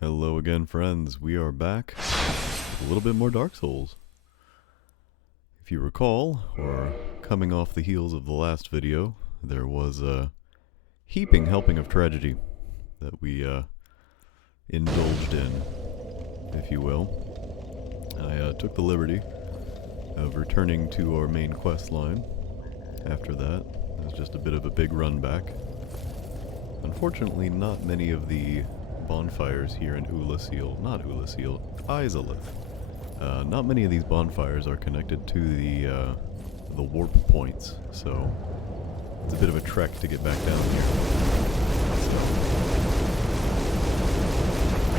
Hello again, friends. We are back with a little bit more Dark Souls. If you recall, or coming off the heels of the last video, there was a heaping helping of tragedy that we indulged in, if you will. I took the liberty of returning to our main quest line after that. It was just a bit of a big run back. Unfortunately, not many of the bonfires here in Izalith. Not many of these bonfires are connected to the warp points, so it's a bit of a trek to get back down here. So,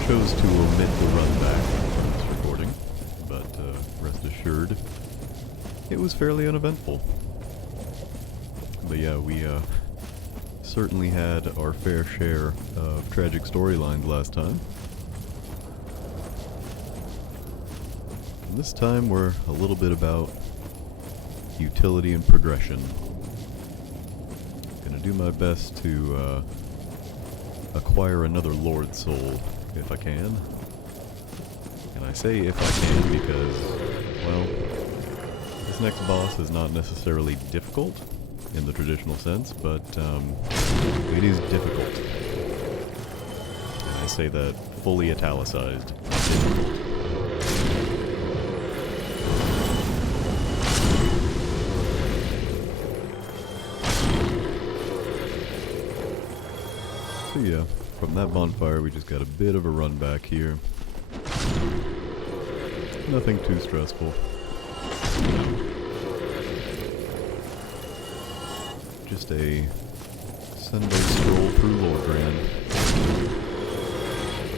chose to omit the run back from this recording, but rest assured, it was fairly uneventful. But yeah, we certainly had our fair share of tragic storylines last time. And this time we're a little bit about utility and progression. Gonna do my best to acquire another Lord Soul if I can. And I say if I can because, well, this next boss is not necessarily difficult in the traditional sense, but it is difficult. And I say that fully italicized. Difficult. So yeah, from that bonfire we just got a bit of a run back here. Nothing too stressful. Just a Sunday stroll through Lordran,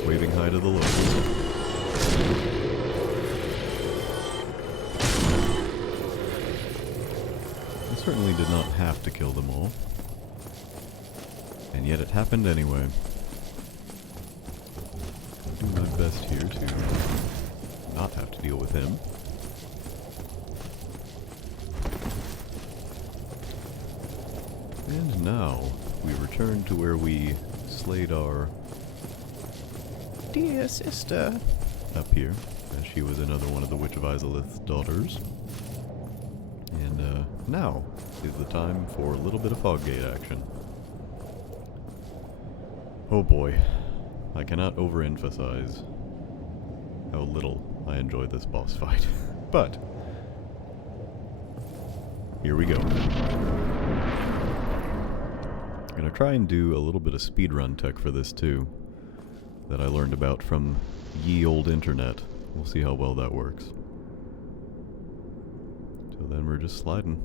waving hi to the locals. I certainly did not have to kill them all, and yet it happened anyway. I'll do my best here to not have to deal with him. And now, we return to where we slayed our dear sister up here, as she was another one of the Witch of Izalith's daughters. And now is the time for a little bit of Foggate action. Oh boy, I cannot overemphasize how little I enjoy this boss fight. But, here we go. I'm gonna try and do a little bit of speedrun tech for this too, that I learned about from ye old internet. We'll see how well that works. Till then we're just sliding.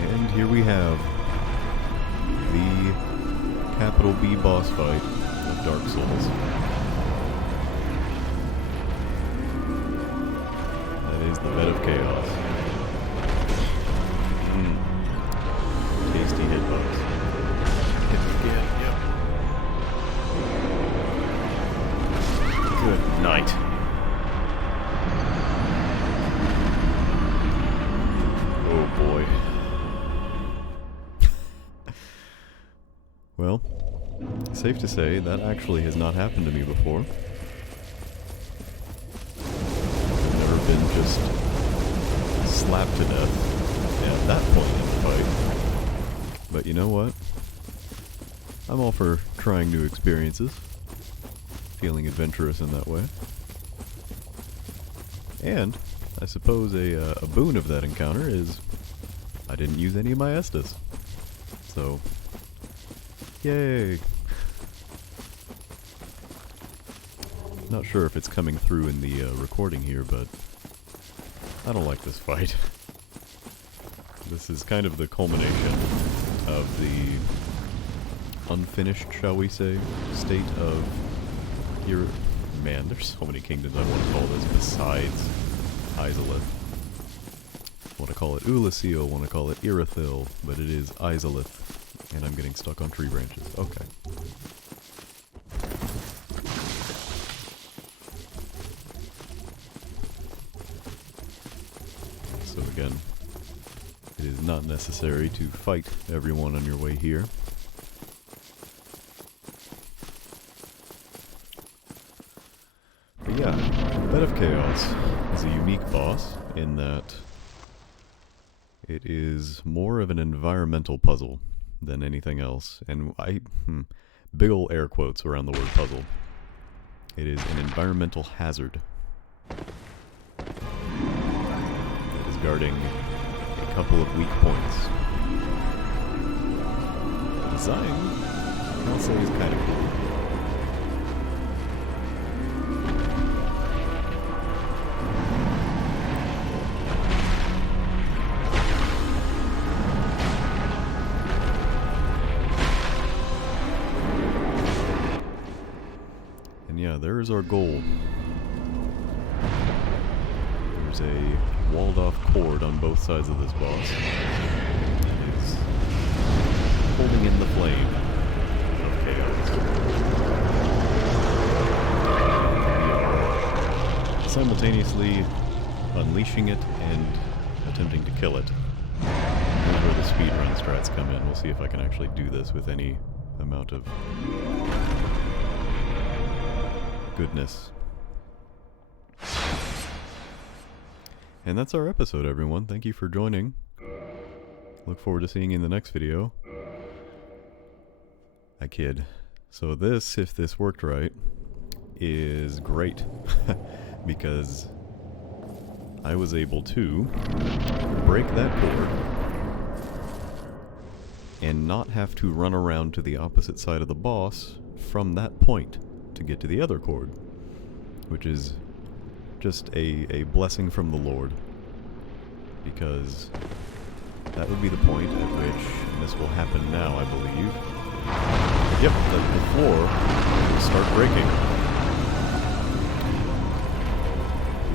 And here we have the capital B boss fight of Dark Souls. Is the bed of chaos. Tasty hitbox. Hit again, yep. Good night. Oh boy. Well, safe to say that actually has not happened to me before. Been just slapped to death at that point in the fight. But you know what? I'm all for trying new experiences. Feeling adventurous in that way. And I suppose a boon of that encounter is I didn't use any of my Estus. So, yay! Not sure if it's coming through in the recording here, but I don't like this fight. This is kind of the culmination of the unfinished, shall we say, state of here. Man, there's so many kingdoms I want to call this besides Izalith. Want to call it Oolacile, want to call it Irithyll, but it is Izalith, and I'm getting stuck on tree branches. Okay. So again, It is not necessary to fight everyone on your way here. But yeah, Bed of Chaos is a unique boss in that it is more of an environmental puzzle than anything else. And big ol' air quotes around the word puzzle. It is an environmental hazard. It is guarding a couple of weak points. The design, I'll say, is kind of cool. Yeah, there's our goal. There's a walled-off cord on both sides of this boss. It's holding in the flame of chaos. We are simultaneously unleashing it and attempting to kill it. That's where the speedrun strats come in. We'll see if I can actually do this with any amount of goodness. And that's our episode, everyone. Thank you for joining. Look forward to seeing you in the next video. I kid. So this, if this worked right, is great. Because I was able to break that cord and not have to run around to the opposite side of the boss from that point to get to the other cord, which is just a blessing from the Lord, because that would be the point at which, and this will happen now, I believe, yep, the floor will start breaking,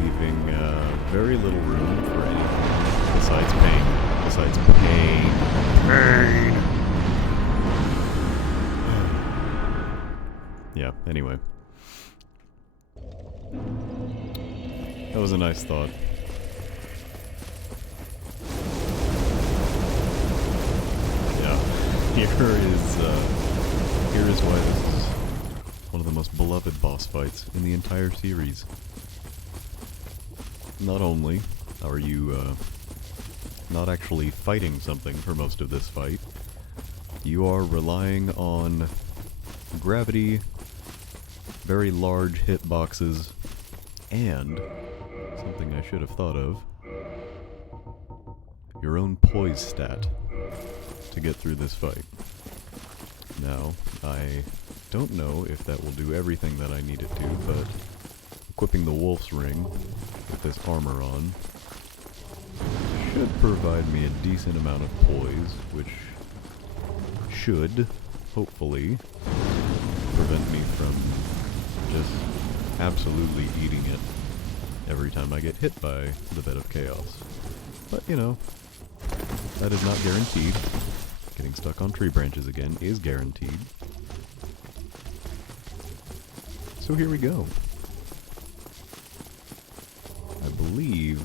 leaving very little room for anything besides pain. Pain! Yeah, anyway. That was a nice thought. Yeah. Here is why this is one of the most beloved boss fights in the entire series. Not only are you not actually fighting something for most of this fight, you are relying on gravity, very large hitboxes, and something I should have thought of, your own poise stat to get through this fight. Now, I don't know if that will do everything that I need it to, but equipping the Wolf's Ring with this armor on should provide me a decent amount of poise, which should, hopefully, prevent me from just absolutely eating it every time I get hit by the Bed of Chaos. But, you know, that is not guaranteed. Getting stuck on tree branches again is guaranteed. So here we go. I believe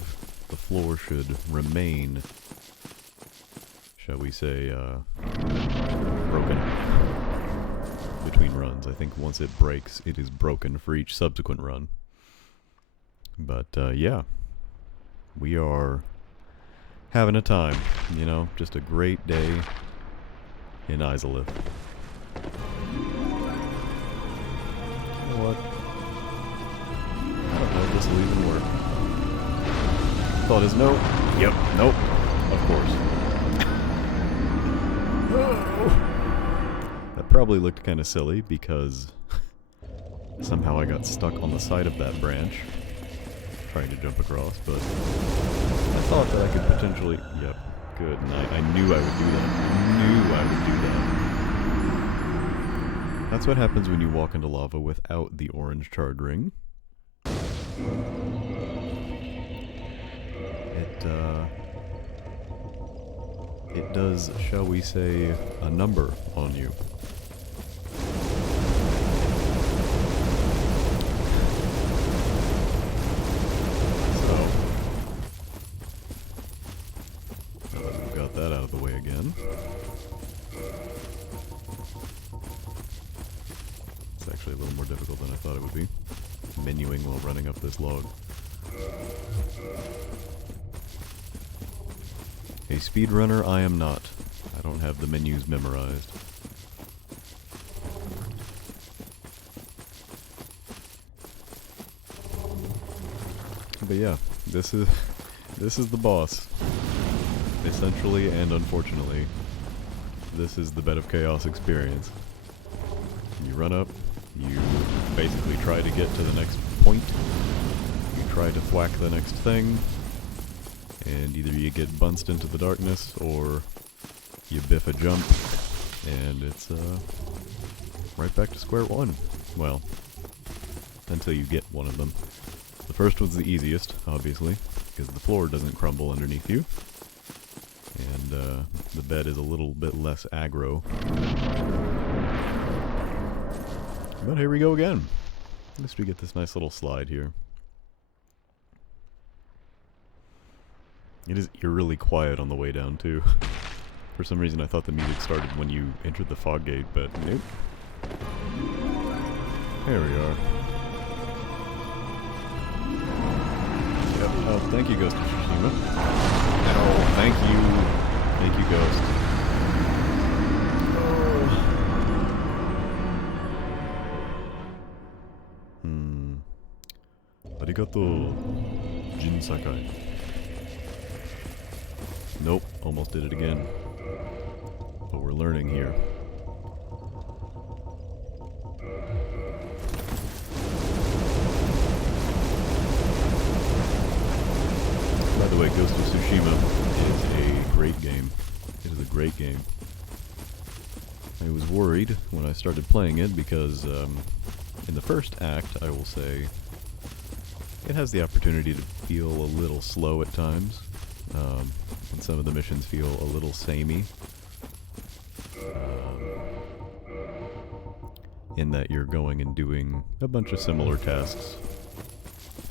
the floor should remain, shall we say, broken between runs. I think once it breaks, it is broken for each subsequent run. But, yeah. We are having a time, you know, just a great day in Izalith. You know what? I don't know if this will even work. Thought is no. Yep, nope. Of course. That probably looked kind of silly because somehow I got stuck on the side of that branch trying to jump across, but I thought that I could potentially... Yep, good. And I knew I would do that. That's what happens when you walk into lava without the orange charred ring. It does, shall we say, a number on you. So, that out of the way again. It's actually a little more difficult than I thought it would be. Menuing while running up this log. A speedrunner I am not. I don't have the menus memorized. But yeah, this is the boss. Essentially and unfortunately, this is the Bed of Chaos experience. You run up, you basically try to get to the next point, you try to thwack the next thing, and either you get bunced into the darkness, or you biff a jump, and it's right back to square one. Well, until you get one of them. The first one's the easiest, obviously, because the floor doesn't crumble underneath you, and the bed is a little bit less aggro. But here we go again. At least we get this nice little slide here. It is eerily quiet on the way down, too. For some reason I thought the music started when you entered the fog gate, but nope. There we are. Yep. Oh, thank you, Ghost of Tsushima. Oh, thank you. Thank you, Ghost. Arigato, Jin Sakai. Nope, almost did it again. But we're learning here. By the way, Ghost of Tsushima is a great game. It is a great game. I was worried when I started playing it because in the first act, I will say, it has the opportunity to feel a little slow at times, and some of the missions feel a little samey, in that you're going and doing a bunch of similar tasks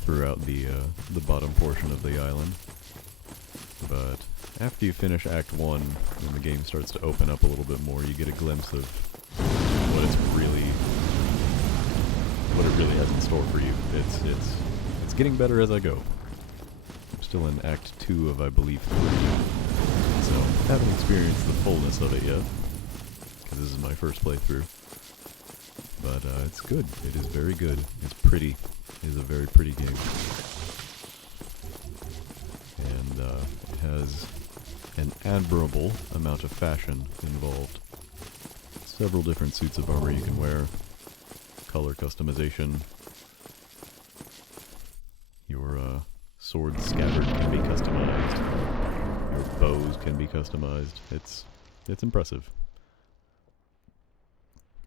throughout the bottom portion of the island. But after you finish Act 1, and the game starts to open up a little bit more, you get a glimpse of what it really has in store for you. It's getting better as I go. I'm still in Act 2 of, I believe, 3. So, haven't experienced the fullness of it yet, because this is my first playthrough. But it's good. It is very good. It's pretty. It is a very pretty game. And it has an admirable amount of fashion involved. Several different suits of armor you can wear. Color customization. Your sword scabbard can be customized. Your bows can be customized. It's impressive.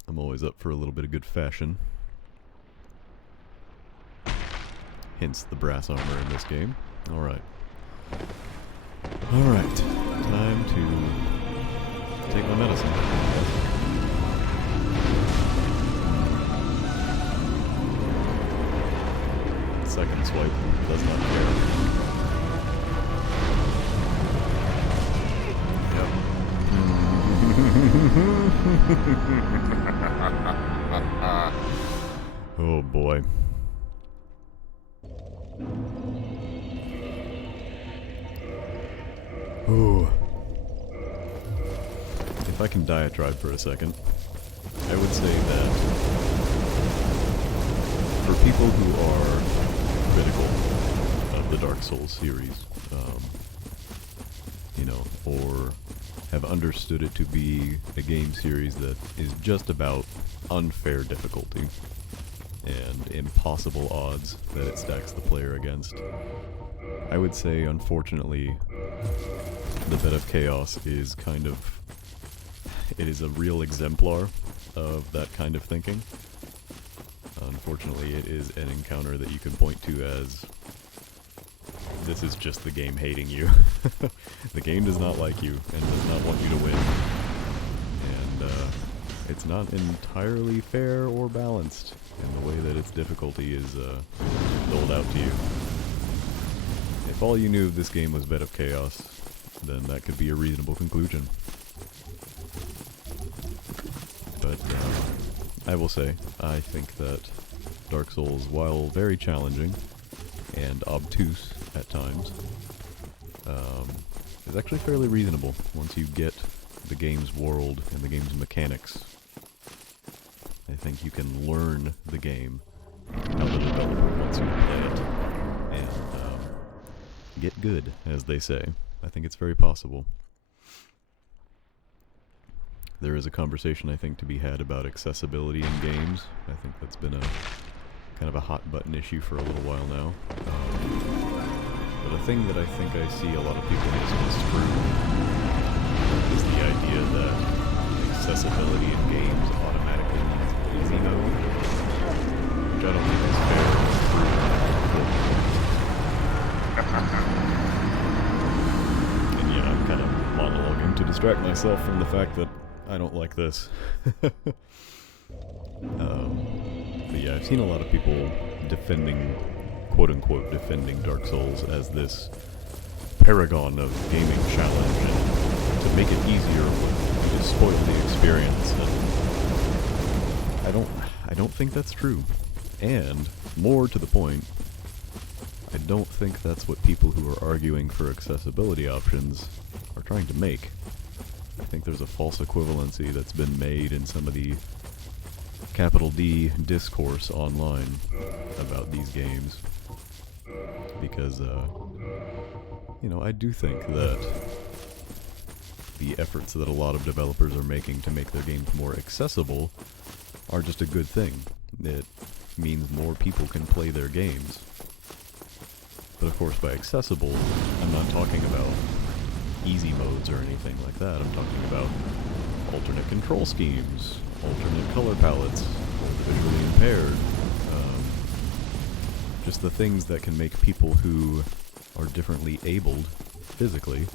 I'm always up for a little bit of good fashion. Hence the brass armor in this game. Alright. Alright. Time to take my medicine. Second swipe does not care. Yep. Oh boy. Ooh. If I can diatribe for a second, I would say that for people who are critical of the Dark Souls series, you know, or have understood it to be a game series that is just about unfair difficulty and impossible odds that it stacks the player against, I would say, unfortunately, the Bed of Chaos is kind of, it is a real exemplar of that kind of thinking. Unfortunately, it is an encounter that you can point to as, this is just the game hating you. The game does not like you, and does not want you to win. And, it's not entirely fair or balanced in the way that its difficulty is, doled out to you. If all you knew of this game was Bed of Chaos, then that could be a reasonable conclusion. But I will say, I think that Dark Souls, while very challenging and obtuse at times, is actually fairly reasonable once you get the game's world and the game's mechanics. I think you can learn the game, how the developer wants you to play it, and get good, as they say. I think it's very possible. There is a conversation, I think, to be had about accessibility in games. I think that's been a kind of a hot button issue for a little while now. But a thing that I think I see a lot of people misconstrue is the idea that accessibility in games automatically means easy mode, which I don't think is fair and yeah, I'm kind of monologuing to distract myself from the fact that I don't like this. But yeah, I've seen a lot of people defending, quote-unquote, defending Dark Souls as this paragon of gaming challenge, and to make it easier would just spoil the experience. And I don't think that's true. And, more to the point, I don't think that's what people who are arguing for accessibility options are trying to make. I think there's a false equivalency that's been made in some of the capital D discourse online about these games. Because, you know, I do think that the efforts that a lot of developers are making to make their games more accessible are just a good thing. It means more people can play their games. But of course, by accessible, I'm not talking about easy modes or anything like that. I'm talking about alternate control schemes, alternate color palettes for the visually impaired, just the things that can make people who are differently abled physically,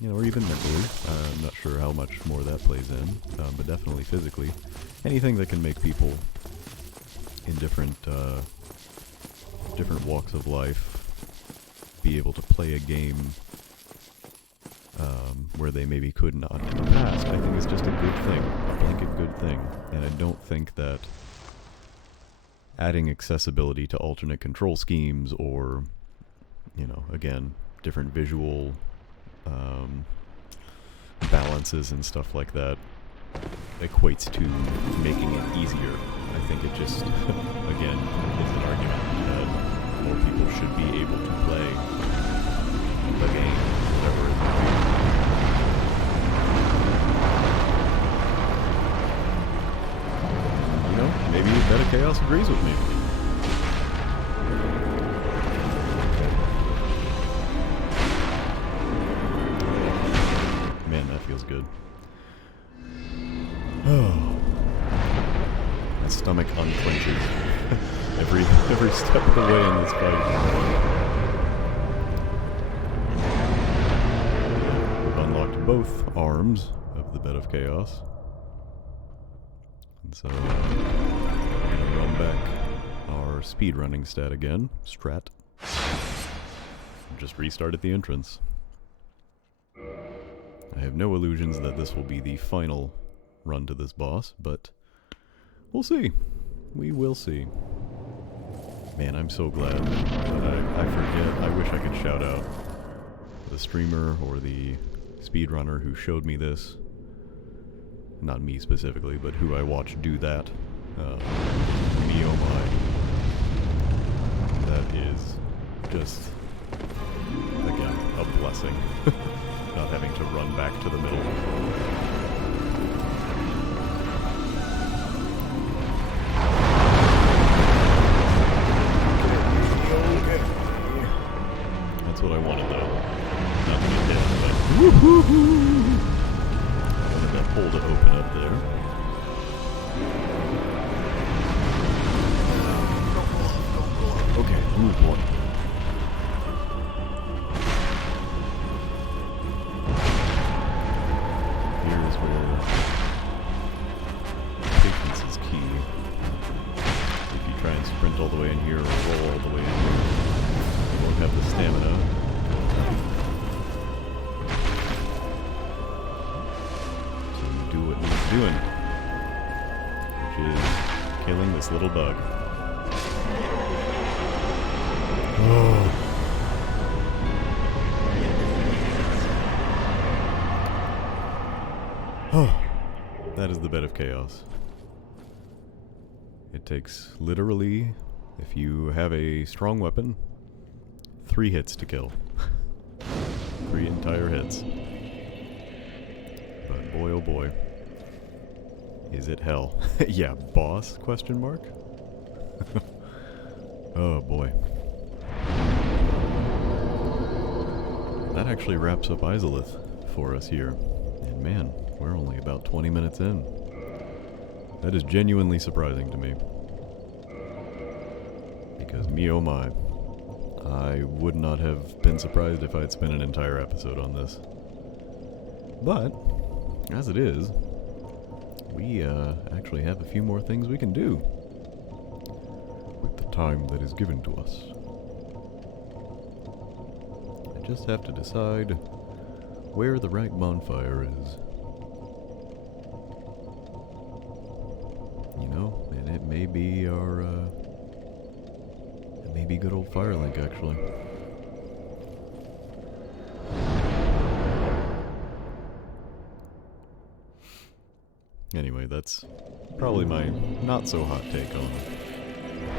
you know, or even mentally. I'm not sure how much more that plays in, but definitely physically. Anything that can make people in different walks of life be able to play a game where they maybe could not in the past, I think is just a good thing, a blanket good thing. And I don't think that adding accessibility to alternate control schemes or, you know, again, different visual balances and stuff like that equates to making it easier. I think it just, again, is an argument that more people should be able to play the game, whatever it may be. You know, maybe Meta Chaos agrees with me. Man, that feels good. Oh. My stomach unclenches every step of the way in this fight. We've unlocked both arms of the Bed of Chaos. And so, we're gonna run back our speedrunning stat again. Strat. Just restart at the entrance. I have no illusions that this will be the final run to this boss, but we'll see. We will see. Man, I'm so glad that I forget. I wish I could shout out the streamer or the speedrunner who showed me this. Not me specifically, but who I watched do that. Me oh my. That is just, again, a blessing. Not having to run back to the middle. That's what I wanted, though. Not to get hit, but woo-hoo-hoo! I wanted that hole to open up there. Okay, ooh boy. Here's where patience is key. If you try and sprint all the way in here or roll all the way in here, you won't have the stamina this little bug. Oh. Oh. That is the bed of chaos. It takes literally, if you have a strong weapon, 3 hits to kill. 3 entire hits. But boy oh boy. Is it hell? Yeah, boss? Question mark? Oh boy. That actually wraps up Izalith for us here. And man, we're only about 20 minutes in. That is genuinely surprising to me. Because me oh my, I would not have been surprised if I'd spent an entire episode on this. But, as it is, we actually have a few more things we can do with the time that is given to us. I just have to decide where the right bonfire is. You know, and it may be our, it may be good old Firelink, actually. Anyway, that's probably my not-so-hot take on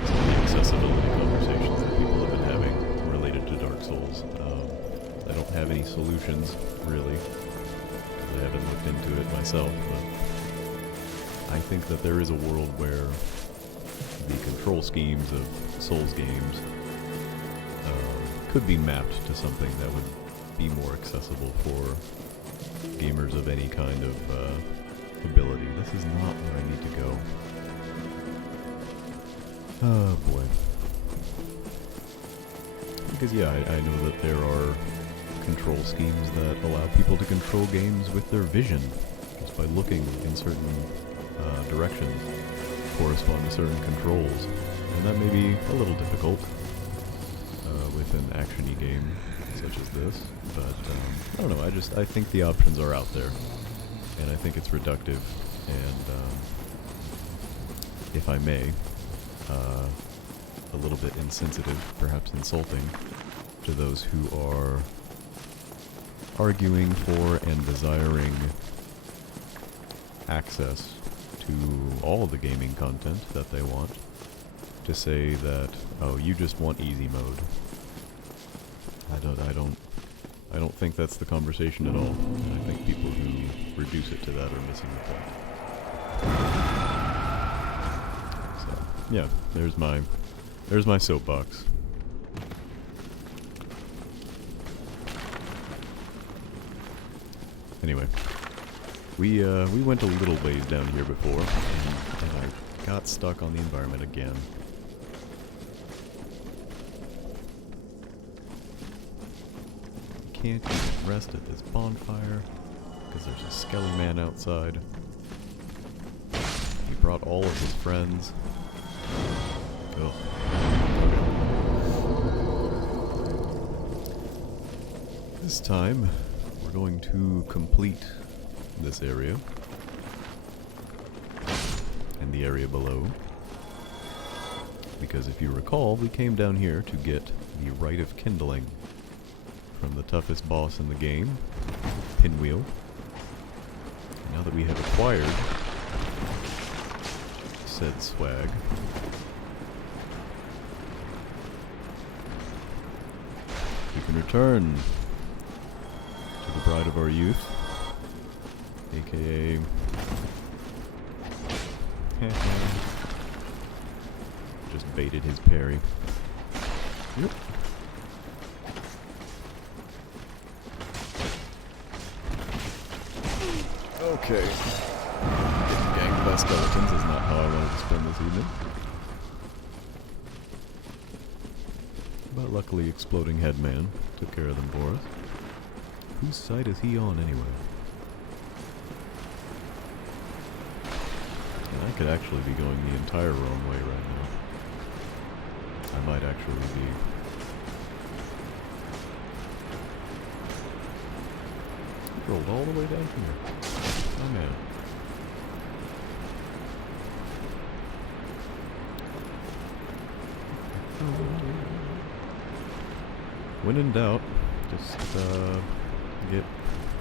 some of the accessibility conversations that people have been having related to Dark Souls. I don't have any solutions, really, because I haven't looked into it myself, but I think that there is a world where the control schemes of Souls games could be mapped to something that would be more accessible for gamers of any kind of ability. This is not where I need to go. Oh boy. Because yeah, I know that there are control schemes that allow people to control games with their vision, just by looking in certain directions, correspond to certain controls. And that may be a little difficult with an action-y game such as this, but I don't know, I think the options are out there. And I think it's reductive, and if I may, a little bit insensitive, perhaps insulting, to those who are arguing for and desiring access to all of the gaming content that they want, to say that, oh, you just want easy mode. I don't think that's the conversation at all, and I think people who reduce it to that are missing the point. So, yeah, there's my soapbox. Anyway, we went a little ways down here before, and I got stuck on the environment again. Can't even rest at this bonfire because there's a skelly man outside. He brought all of his friends. Ugh. Okay. This time we're going to complete this area and the area below, because if you recall, we came down here to get the Rite of Kindling from the toughest boss in the game, Pinwheel. Now that we have acquired said swag, we can return to the bride of our youth, aka just baited his parry. Yep. Okay. Getting ganked by skeletons is not how I wanted to spend this evening. But luckily Exploding Headman took care of them for us. Whose side is he on anyway? And I could actually be going the entire wrong way right now. I might actually be. Rolled all the way down here. Oh man. when in doubt, just get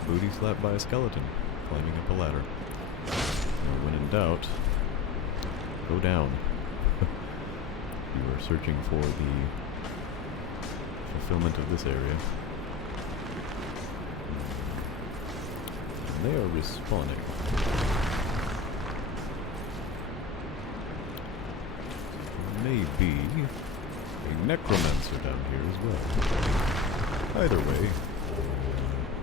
booty slapped by a skeleton climbing up a ladder. When in doubt, go down. You are searching for the fulfillment of this area. And they are respawning. Maybe a necromancer down here as well. Either way,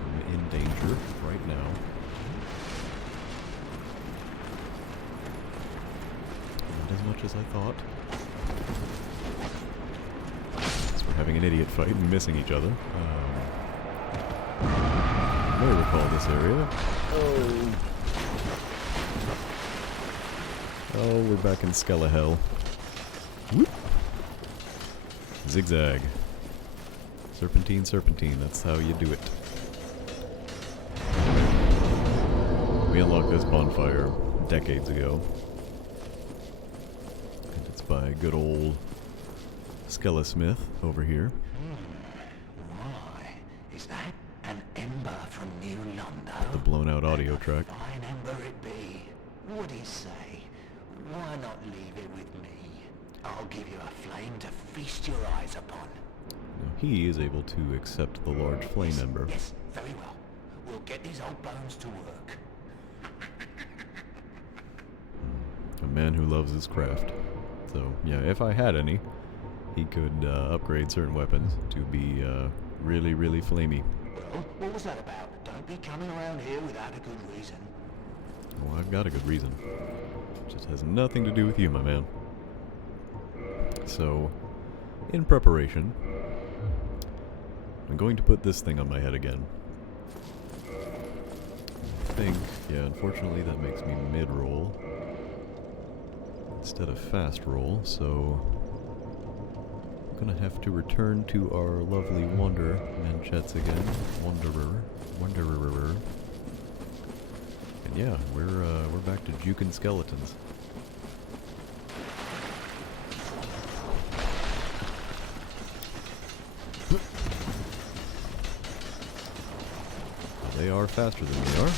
I'm in danger right now. Not as much as I thought. So we're having an idiot fight and missing each other. I may recall this area. Oh, we're back in Skelehell. Whoop. Zigzag. Serpentine, serpentine, that's how you do it. We unlocked this bonfire decades ago. And it's by good old Skelesmith over here. Why, is that an ember from New London? The blown out audio track. Fine ember it be. What do you say? Why not leave it with me? I'll give you a flame to feast your eyes upon. Now he is able to accept the large flame ember. Yes, very well. We'll get these old bones to work. A man who loves his craft. So, yeah, if I had any, he could upgrade certain weapons to be really, really flamey. Well, what was that about? Don't be coming around here without a good reason. Oh, I've got a good reason. Just has nothing to do with you, my man. So, in preparation, I'm going to put this thing on my head again. I think, yeah, unfortunately that makes me mid-roll instead of fast roll, so I'm gonna have to return to our lovely Wander manchettes again. Wanderer. And yeah, we're back to juking skeletons. They are faster than we are.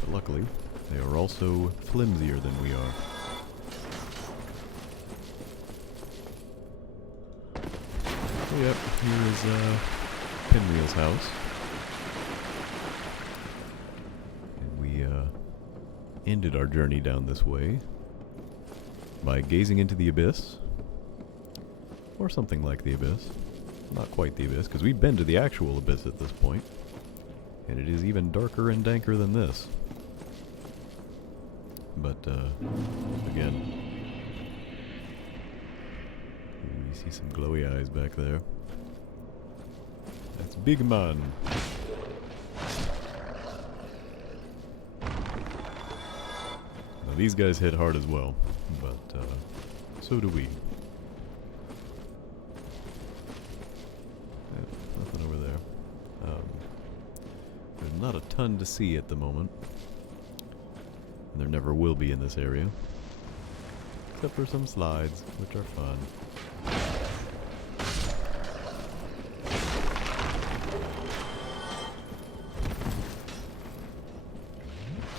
But luckily, they are also flimsier than we are. So yep, here is Pinwheel's house. And we ended our journey down this way by gazing into the abyss. Or something like the abyss. Not quite the abyss, because we've been to the actual abyss at this point. And it is even darker and danker than this. But, again, you see some glowy eyes back there. That's Big Man. Now these guys hit hard as well, but, so do we. Nothing over there. There's not a ton to see at the moment. And there never will be in this area. Except for some slides, which are fun.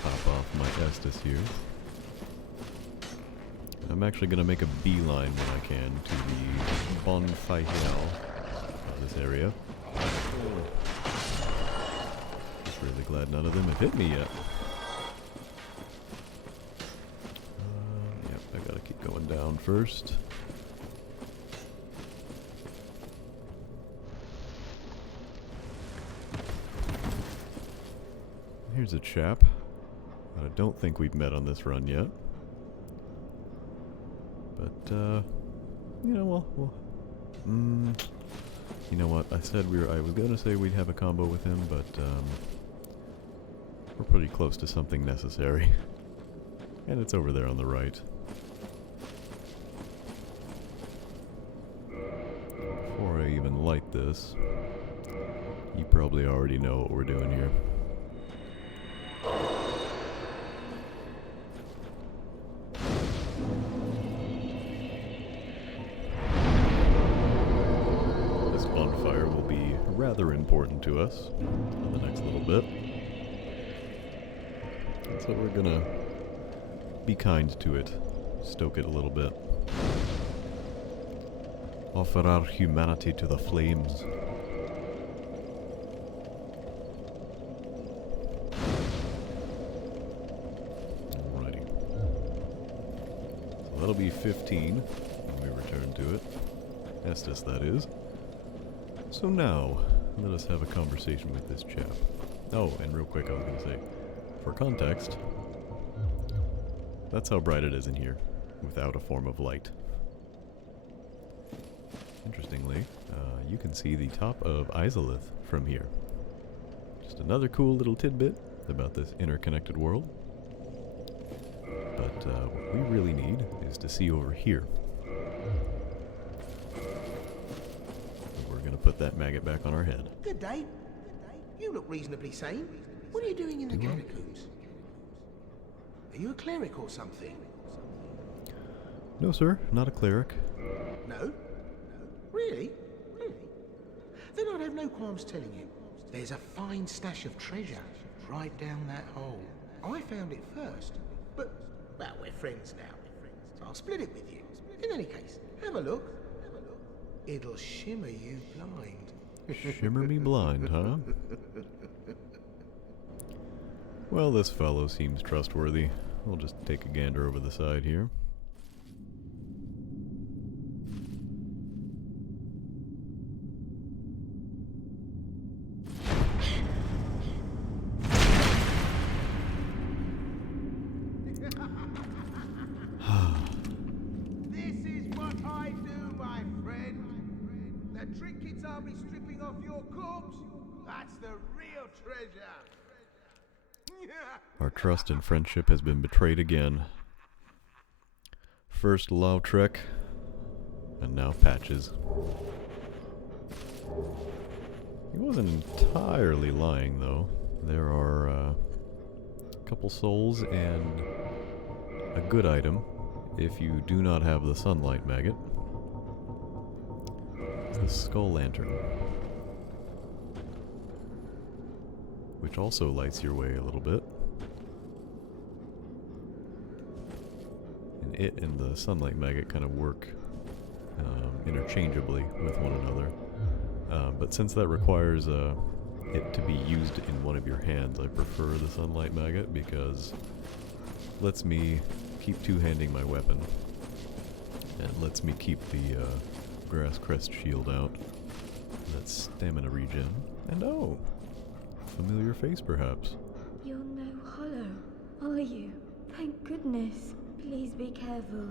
Top off my Estus here. I'm actually going to make a beeline when I can to the BONFIRE of this area. Just really glad none of them have hit me yet. Yep, I gotta keep going down first. Here's a chap that I don't think we've met on this run yet. But, you know, you know what? I said I was gonna say we'd have a combo with him, but we're pretty close to something necessary. And it's over there on the right. Before I even light this, you probably already know what we're doing here. bonfire will be rather important to us in the next little bit. And so we're gonna be kind to it, stoke it a little bit. Offer our humanity to the flames. Alrighty. So that'll be 15 when we return to it. Estes, that is. So now, let us have a conversation with this chap. Oh, and real quick I was gonna say, for context, that's how bright it is in here, without a form of light. Interestingly, you can see the top of Izalith from here. Just another cool little tidbit about this interconnected world. But what we really need is to see over here. We're going to put that maggot back on our head. Good day. You look reasonably sane. What are you doing in the catacombs? Are you a cleric or something? No, sir, not a cleric. No? Really? Then I'd have no qualms telling you. There's a fine stash of treasure right down that hole. I found it first, but, well, we're friends now. So I'll split it with you. In any case, have a look. It'll shimmer you blind. Shimmer me blind, huh? Well, this fellow seems trustworthy. We'll just take a gander over the side here. Our trust and friendship has been betrayed again. First Lautrec, and now Patches. He wasn't entirely lying, though. There are a couple souls and a good item if you do not have the sunlight maggot. It's the Skull Lantern, which also lights your way a little bit. And it and the sunlight maggot kind of work interchangeably with one another. But since that requires it to be used in one of your hands, I prefer the sunlight maggot because it lets me keep two-handing my weapon and lets me keep the grass crest shield out. That's stamina regen. And oh, familiar face perhaps. You're no hollow, are you? Thank goodness. Please be careful.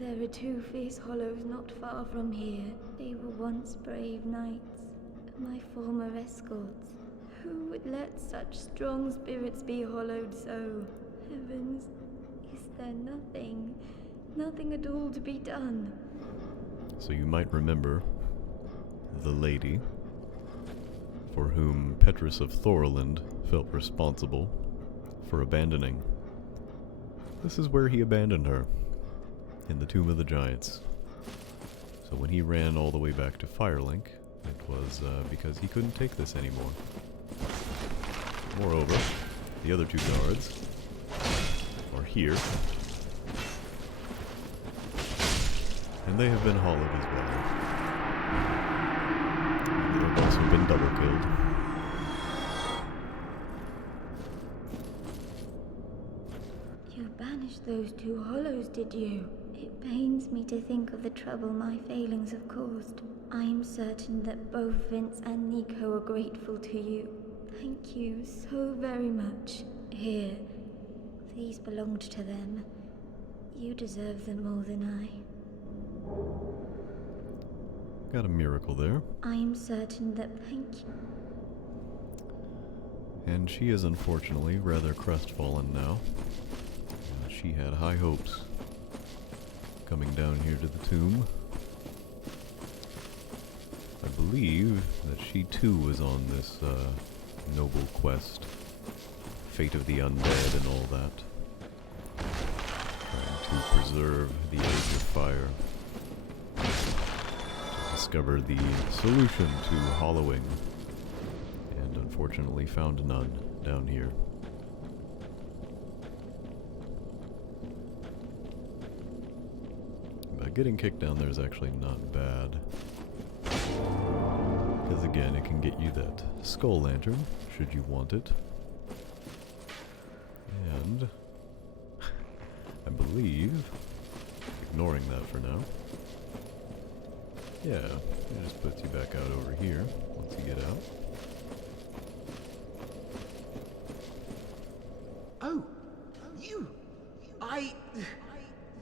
There are two fierce hollows not far from here. They were once brave knights, my former escorts. Who would let such strong spirits be hollowed so? Heavens, is there nothing at all to be done? So you might remember the lady for whom Petrus of Thorland felt responsible for abandoning. This is where he abandoned her, in the Tomb of the Giants. So when he ran all the way back to Firelink, it was because he couldn't take this anymore. Moreover, the other two guards are here, and they have been hollowed as well. And they have also been double killed. You banished those two hollows, did you? It pains me to think of the trouble my failings have caused. I am certain that both Vince and Nico are grateful to you. Thank you so very much. Here, these belonged to them. You deserve them more than I. Got a miracle there. I am certain that thank you. And she is unfortunately rather crestfallen now. She had high hopes coming down here to the tomb. I believe that she too was on this noble quest. Fate of the undead and all that. Trying to preserve the Age of Fire. The discover the solution to hollowing, and unfortunately found none down here. But getting kicked down there is actually not bad. Because again, it can get you that skull lantern, should you want it. And I believe, ignoring that for now, yeah, it just puts you back out over here once you get out. Oh, you!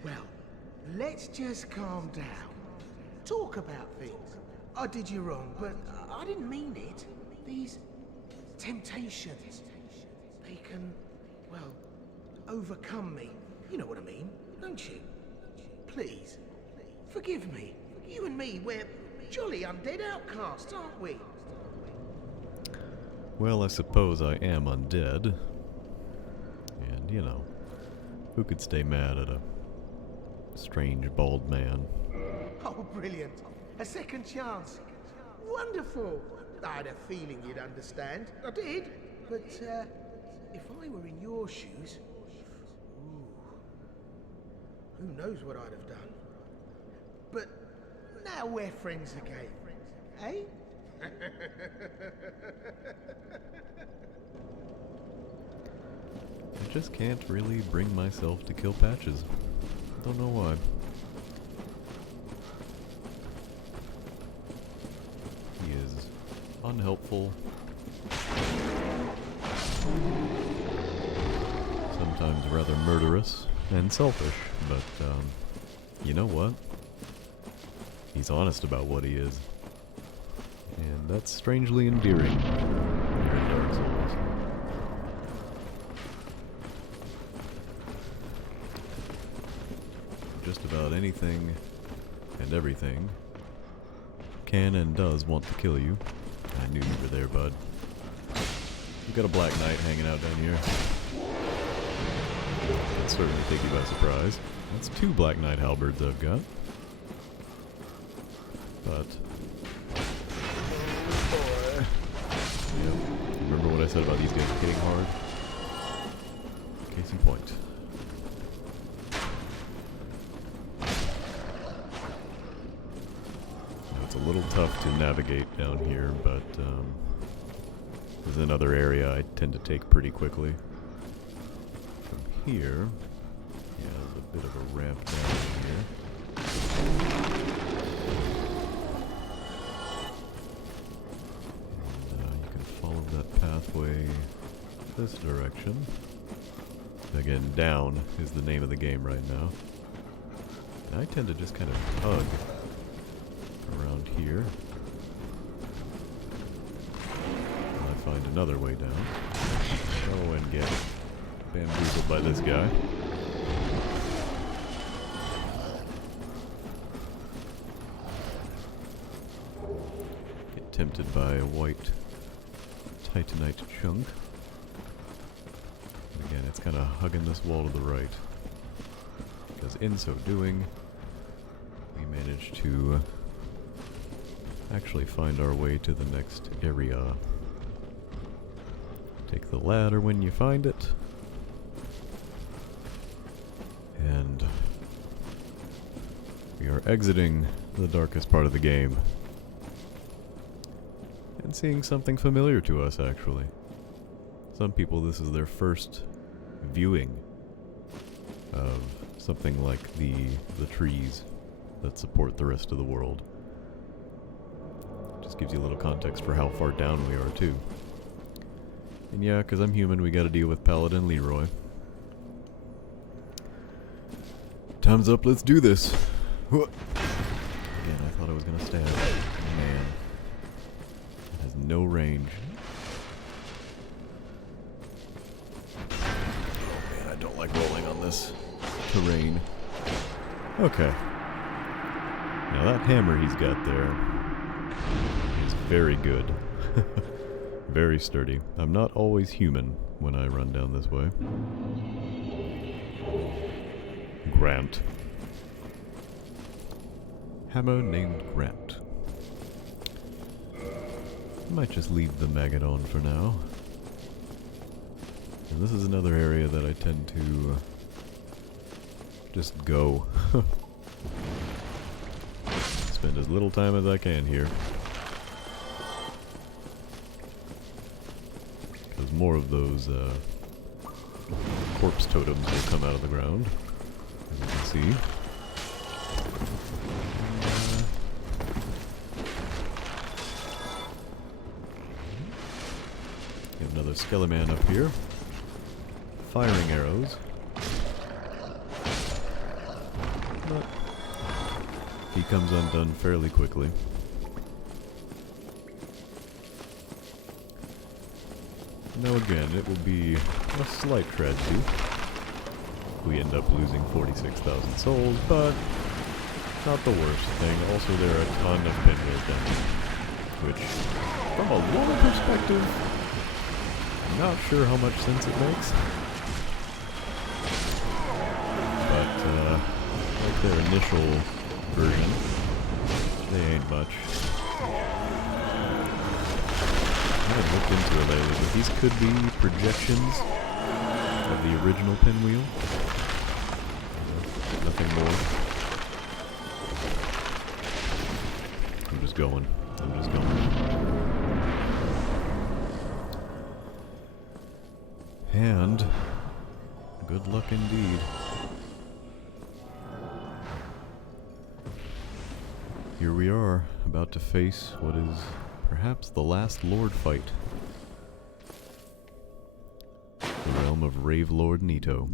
Well, let's just calm down. Talk about things. I did you wrong, but I didn't mean it. These temptations, they can, well, overcome me. You know what I mean, don't you? Please, forgive me. You and me, we're jolly undead outcasts, aren't we? Well, I suppose I am undead. And, you know, who could stay mad at a strange bald man? Oh, brilliant. A second chance. Wonderful. I had a feeling you'd understand. I did. But, if I were in your shoes... Ooh, who knows what I'd have done. But now we're friends again. Eh? I just can't really bring myself to kill Patches. Don't know why. He is unhelpful. Sometimes rather murderous and selfish, but you know what? He's honest about what he is. And that's strangely endearing here in Dark Souls. Just about anything and everything can and does want to kill you. I knew you were there, bud. You've got a Black Knight hanging out down here. That'll certainly take you by surprise. That's 2 Black Knight halberds I've got. But... Yep. Remember what I said about these guys hitting hard? Case in point. Now, it's a little tough to navigate down here, but there's another area I tend to take pretty quickly. From here, yeah, there's a bit of a ramp down here. Follow that pathway this direction. Again, down is the name of the game right now. And I tend to just kind of hug around here. And I find another way down. Oh, and get bamboozled by this guy. Get tempted by a white Titanite chunk. And again, it's kind of hugging this wall to the right. Because in so doing, we managed to actually find our way to the next area. Take the ladder when you find it. And we are exiting the darkest part of the game. And seeing something familiar to us, actually. Some people, this is their first viewing of something like the trees that support the rest of the world. Just gives you a little context for how far down we are, too. And yeah, because I'm human, we gotta deal with Paladin Leroy. Time's up, let's do this! Again, I thought I was gonna stab. Man. No range. Oh man, I don't like rolling on this terrain. Okay. Now that hammer he's got there is very good. Very sturdy. I'm not always human when I run down this way. Grant. Hammer named Grant. Might just leave the maggot on for now. And this is another area that I tend to just go. Spend as little time as I can here. Because more of those corpse totems will come out of the ground, as you can see. Get another skeleman up here. Firing arrows. But he comes undone fairly quickly. Now again, it will be a slight tragedy. We end up losing 46,000 souls, but not the worst thing. Also, there are a ton of pinwheel damage, which, from a lore perspective, I'm not sure how much sense it makes. But, like their initial version, they ain't much. I haven't looked into it lately, but these could be projections of the original pinwheel. Nothing more. I'm just going. And good luck indeed. Here we are, about to face what is perhaps the last Lord fight. The realm of Ravelord Nito.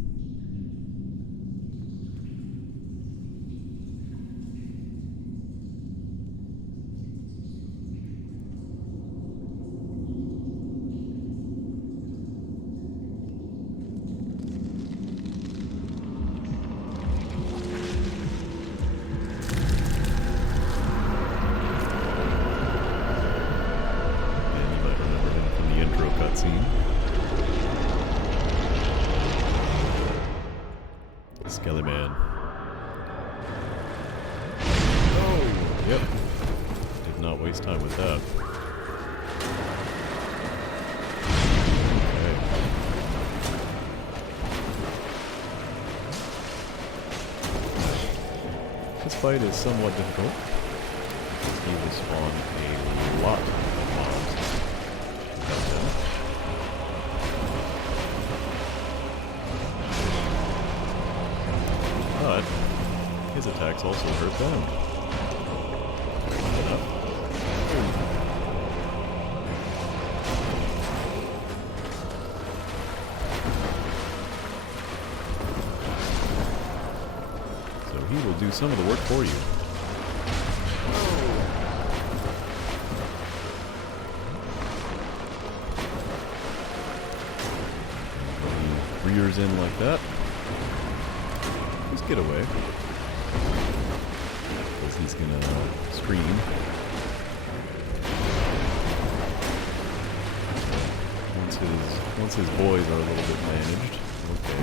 Skellyman. Oh! Yep. Did not waste time with that. Okay. This fight is somewhat difficult. He will spawn a lot of mobs. But his attacks also hurt them. So he will do some of the work for you. He rears in like that. Get away, because he's gonna scream. Once his boys are a little bit managed, okay.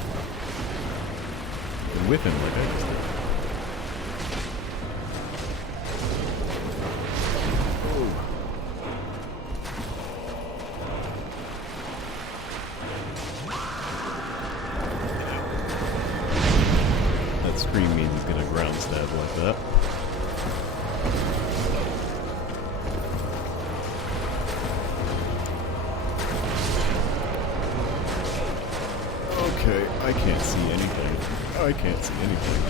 You can whip him like I just did. Scream means he's gonna ground stab like that. Okay, I can't see anything.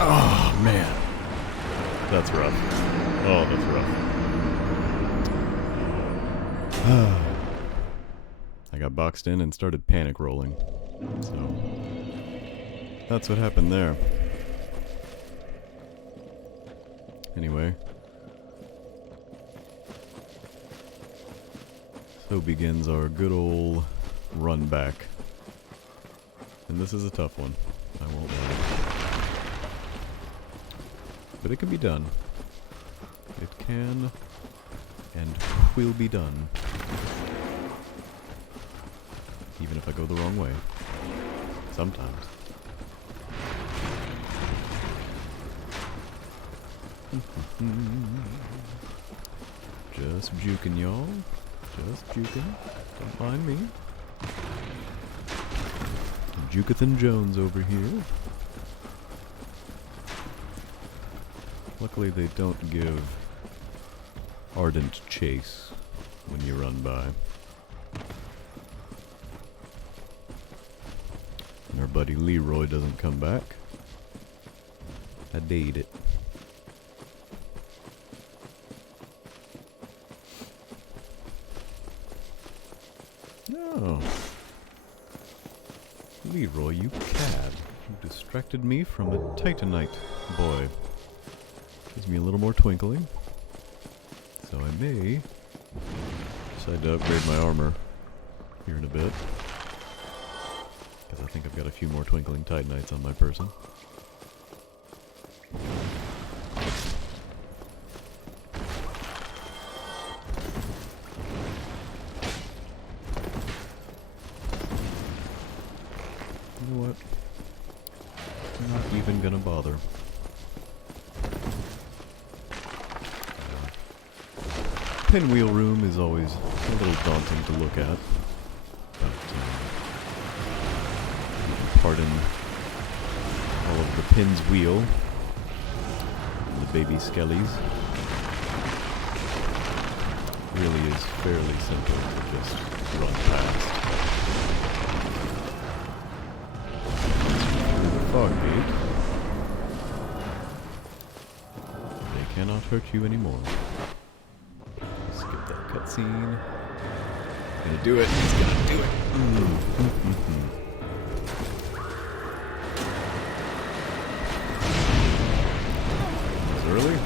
Oh, man. That's rough. Oh, that's rough. I got boxed in and started panic rolling. So, that's what happened there. Anyway. So begins our good old run back. And this is a tough one. I won't lie. But it can be done. It can and will be done. Even if I go the wrong way. Sometimes. Just juking, y'all. Just juking. Don't mind me. Jukathan Jones over here. Luckily they don't give ardent chase when you run by. And our buddy Leroy doesn't come back. I did it. Oh. Leroy, you cad. You distracted me from a Titanite boy. Gives me a little more twinkling. So I may decide to upgrade my armor here in a bit. Because I think I've got a few more twinkling Titanites on my person. You know what? I'm not even gonna bother. Pinwheel room is always a little daunting to look at. But, pardon all of the pin's wheel. And the baby skellies. It really is fairly simple to just run past. Through the fog gate. They cannot hurt you anymore. Skip that cutscene. Gonna do it. He's gonna do it. It's early.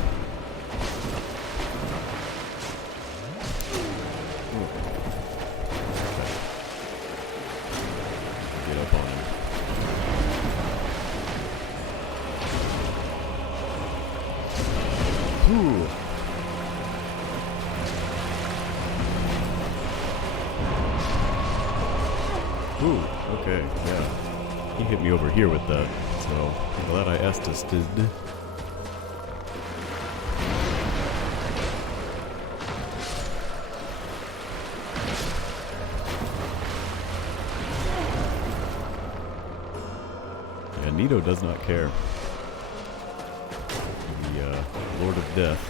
Get up on him. Ooh. Ooh, okay, yeah. He hit me over here with that, so I'm glad I Estus'd. Yeah, Nito does not care. The Lord of Death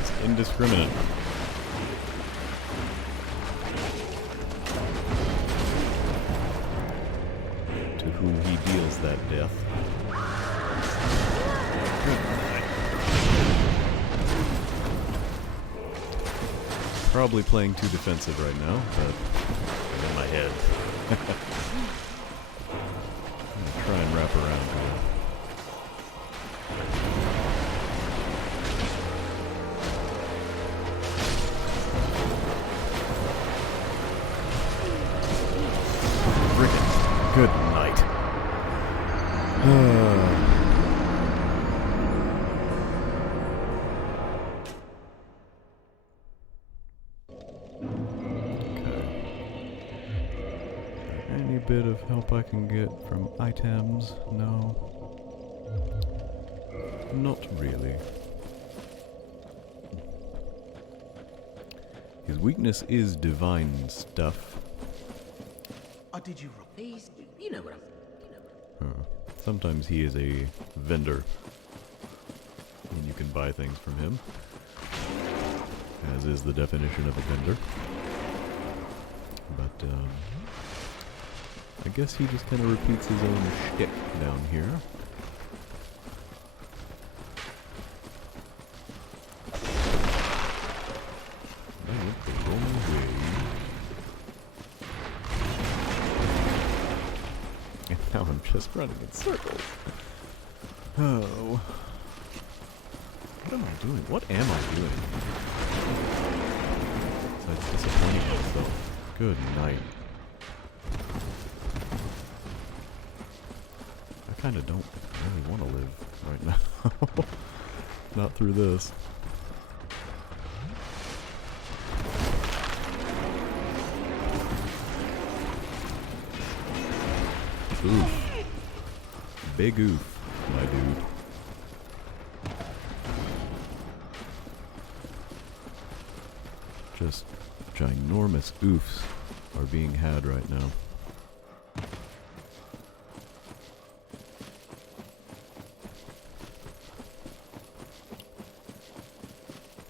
is indiscriminate. Whom he deals that death. Probably playing too defensive right now, but I'm in my head. I'm gonna try and wrap around here. Frickin' good night. Any bit of help I can get from items? No. Not really. His weakness is divine stuff. Oh, did you rob these? You know what I'm... Sometimes he is a vendor, and you can buy things from him, as is the definition of a vendor. But, I guess he just kind of repeats his own shtick down here. I went the wrong way. And now I'm just running in circles. Oh. What am I doing? What am I doing? Besides disappointing myself. Good night. I kinda don't really want to live right now. Not through this. Oof. Big oof, my dude. Just ginormous oofs are being had right now.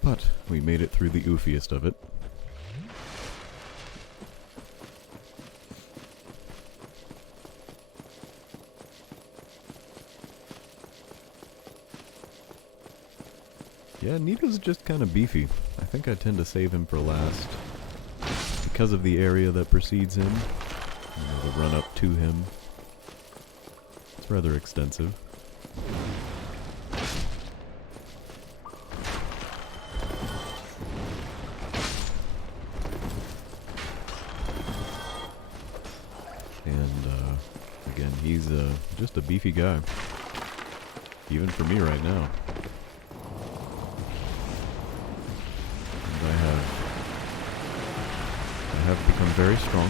But we made it through the oofiest of it. Yeah, Nito's just kind of beefy. I think I tend to save him for last because of the area that precedes him. You know, the run up to him. It's rather extensive. And again, he's just a beefy guy. Even for me right now. I have become very strong.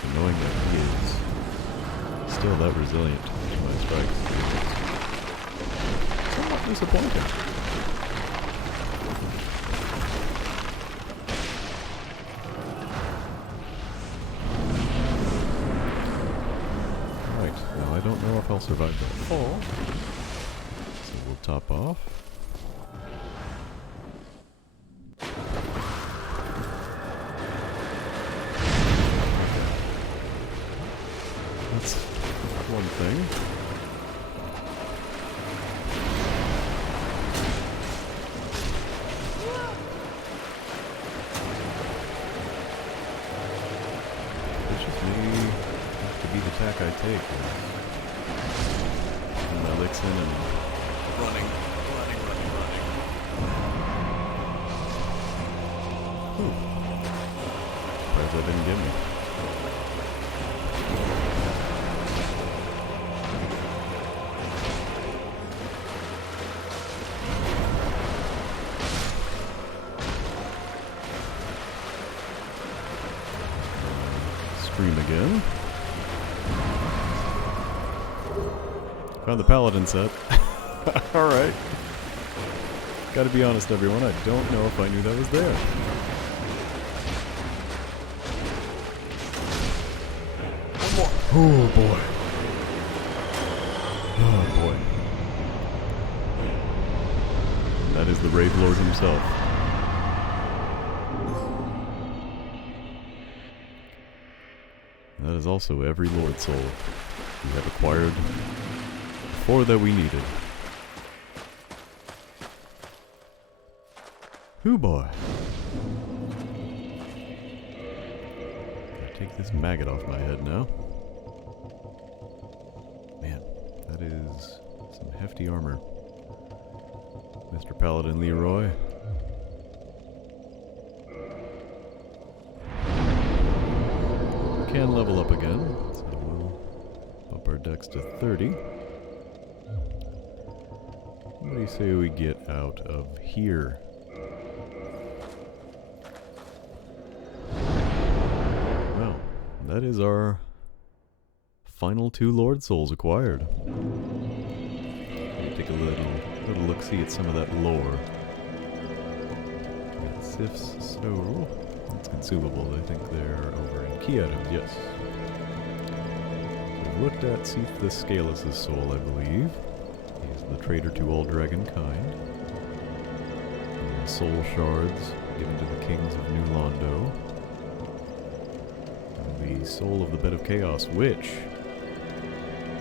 So knowing that he is still that resilient to my strikes is somewhat disappointing. Right, now I don't know if I'll survive that fall. So we'll top off. One thing. It's just me have to be the tack I take. And Elixir and running. Ooh. Surprised that didn't get me. Again. Found the paladin set. Alright. Gotta be honest, everyone, I don't know if I knew that was there. One more. Oh boy. Oh boy. That is the Ravelord himself. That is also every Lord Soul we have acquired before that we needed. Hoo boy. Gotta take this maggot off my head now. Man, that is some hefty armor. Mr. Paladin Leroy. Can level up again, so we'll bump our dex to 30. What do you say we get out of here? Well, that is our final 2 Lord Souls acquired. Take a little look-see at some of that lore. We got Sif's Soul. It's consumable. I think they're over in key items, yes. So we've looked at Seath the Scaleless' soul, I believe. He's the traitor to all dragonkind. And soul shards given to the kings of New Londo. And the soul of the Bed of Chaos, which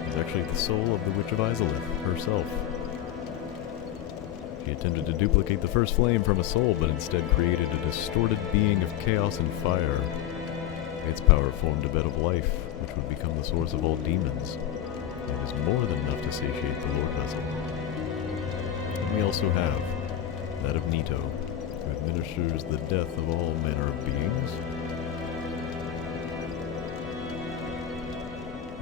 is actually the soul of the Witch of Izalith herself. She attempted to duplicate the first flame from a soul, but instead created a distorted being of chaos and fire. Its power formed a bed of life, which would become the source of all demons. It is more than enough to satiate the Lord Vessel. And we also have that of Nito, who administers the death of all manner of beings.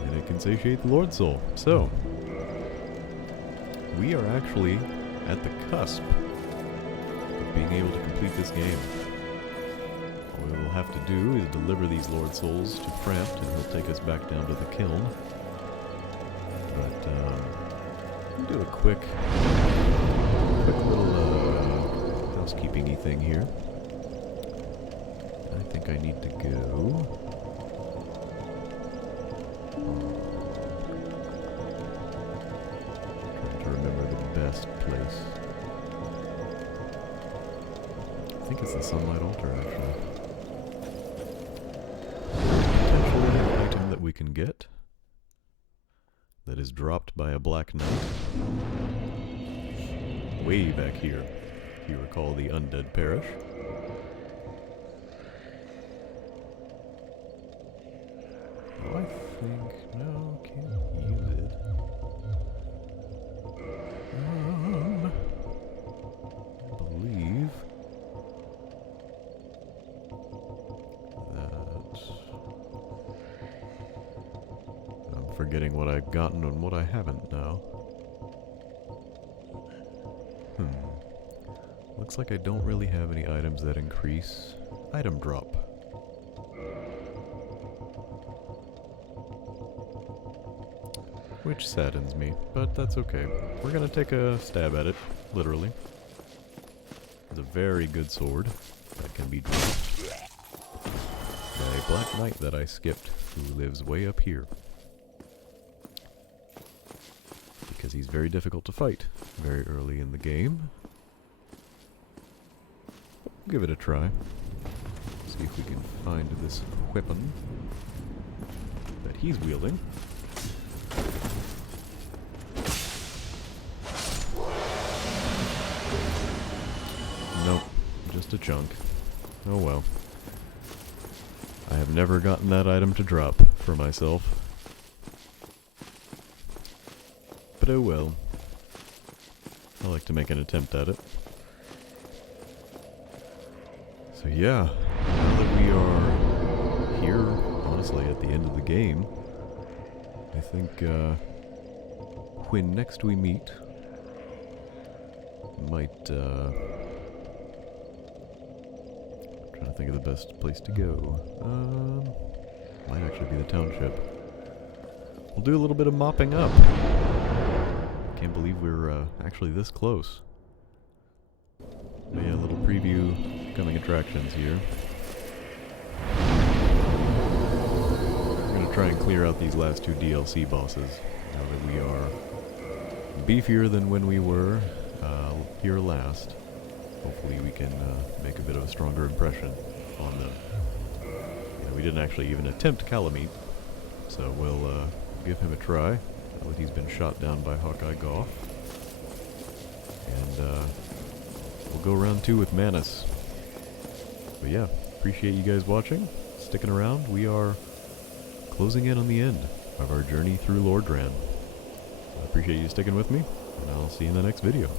And it can satiate the Lord Soul. So, we are actually at the cusp of being able to complete this game. All we'll have to do is deliver these Lord Souls to Frampt, and he'll take us back down to the kiln. But, we'll do a quick little, how housekeeping-y thing here. I think I need to go... Trying to remember the best place. I think it's the Sunlight Altar, actually. Potentially an item that we can get that is dropped by a Black Knight. Way back here, if you recall the Undead Parish. Oh, I think... no, can't use it. I believe... that... I'm forgetting what I've gotten and what I haven't now. Looks like I don't really have any items that increase item drop. Which saddens me, but that's okay. We're gonna take a stab at it, literally. It's a very good sword that can be dropped by a Black Knight that I skipped, who lives way up here. Because he's very difficult to fight very early in the game. Give it a try. See if we can find this weapon that he's wielding. Nope, just a chunk. Oh well. I have never gotten that item to drop for myself. But oh well. I like to make an attempt at it. So yeah, now that we are here, honestly, at the end of the game, I think when next we meet, might, trying to think of the best place to go. Might actually be the township. We'll do a little bit of mopping up. Can't believe we're actually this close. But yeah, a little preview, coming attractions here. We're going to try and clear out these last two DLC bosses, now that we are beefier than when we were here last. Hopefully we can make a bit of a stronger impression on them. Yeah, we didn't actually even attempt Calamite, so we'll give him a try, now that he's been shot down by Hawkeye Goff. And we'll go round 2 with Manus. But yeah, appreciate you guys watching, sticking around. We are closing in on the end of our journey through Lordran. I appreciate you sticking with me, and I'll see you in the next video.